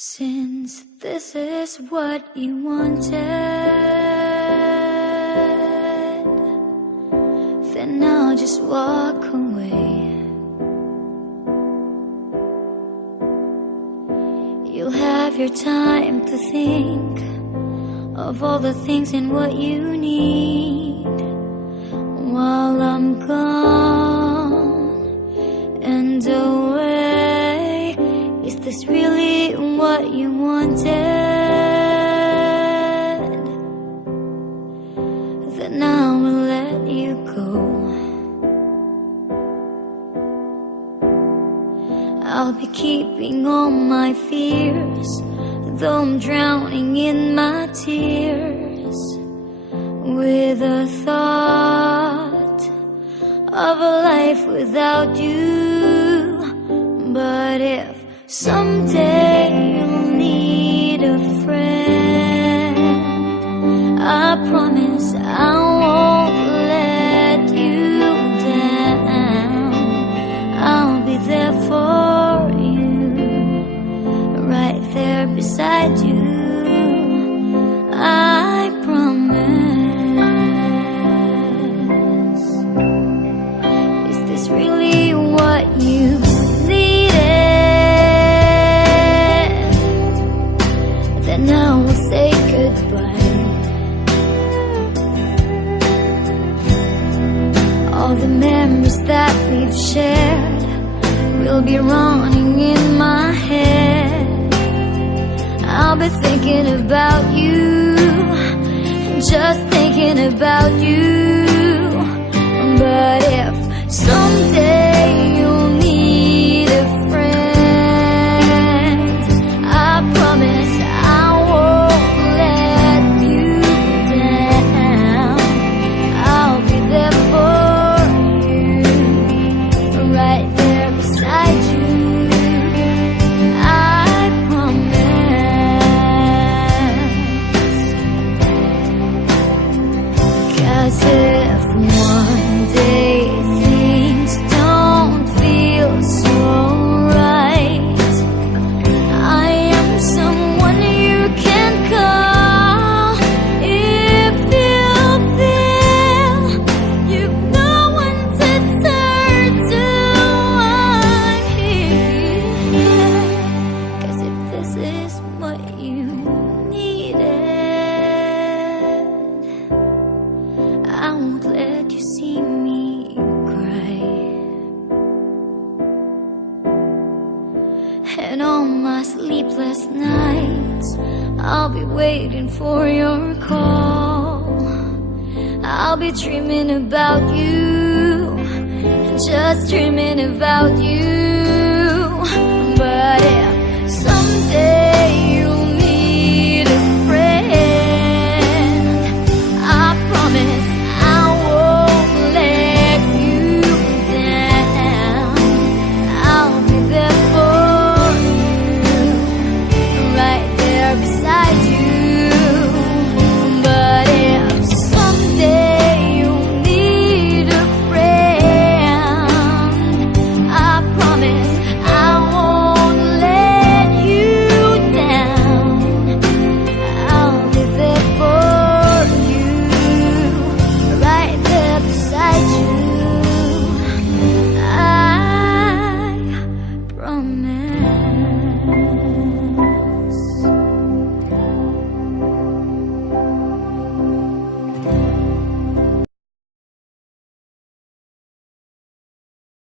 Since this is what you wanted, then I'll just walk away. You'll have your time to think of all the things and what you need while I'm gone and away. Is this really what you wanted? Then I will let you go. I'll be keeping all my fears, though I'm drowning in my tears, with the thought of a life without you. But if someday you'll need a friend, I promise I won't let you down. I'll be there for you, right there beside you, I promise. Is this really what you now we'll say goodbye. All the memories that we've shared will be running in my head. I'll be thinking about you, just thinking about you. But if someday you'll need a friend, I promise as if one day things don't feel so right. I am someone you can call if you feel you've no one to turn to. I'm here, 'cause if this is what you needed, I won't let you see me cry. And on my sleepless nights, I'll be waiting for your call. I'll be dreaming about you, just dreaming about you. But